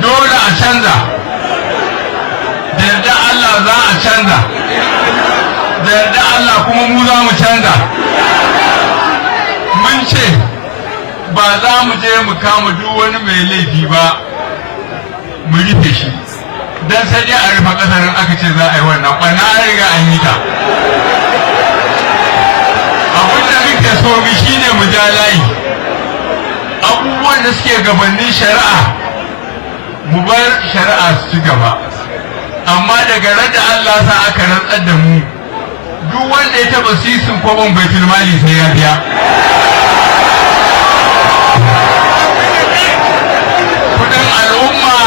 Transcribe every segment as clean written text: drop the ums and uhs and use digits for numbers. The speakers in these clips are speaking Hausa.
dole a canza, da yarda Allah za a canza, da yarda Allah kuma mu za mu canza. Mun ce ba za mu je mu kama duk wani mai laifi ba mu rufe shi, don sai dai a rufe ƙasar aka ce za a yi wannan ɓanna an riga an yi ta. Abin da muke so mu shi ne mu ja layi, abubuwan da suke gabanin shari'a mu bar shari'a su ci gaba, amma daga rada Allah sa aka rantsar da mu duk wanda ya taɓa sisin kwabon baitul mali sai ya biya. Kudin al'umma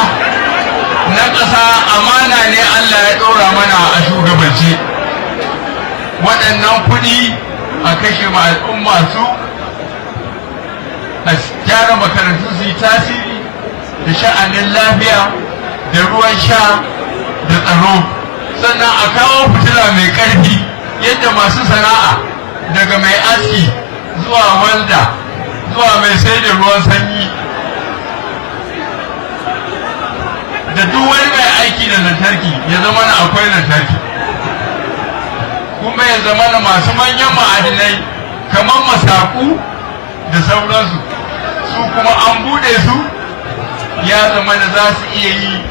na ƙasa amana ne Allah ya ɗora mana a shugabanci. Waɗannan kuɗi a kashe ma al'umma su, a gyara makarantu su yi tasiri da sha'anin lafiya da ruwan sha da tsaro, sannan a kawo fitila mai ƙarfi yadda masu sana'a daga mai aski zuwa walda zuwa mai sai da ruwan sanyi da duk wani mai aiki da lantarki ya zama na akwai lantarki, kuma ya zama na masu manyan ma'adinai kamar masaku da sauransu su kuma an bude su ya zama da za su iya yi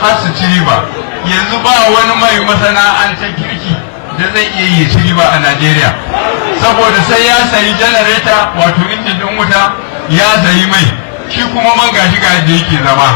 har su ci riba. Yanzu ba wani mai masana'antar kirki da zai iya yi ci riba a Najeriya, saboda sai ya sayi janareta wato injin ɗin wuta, ya sayi mai, shi kuma man gashi ga yadda yake zama.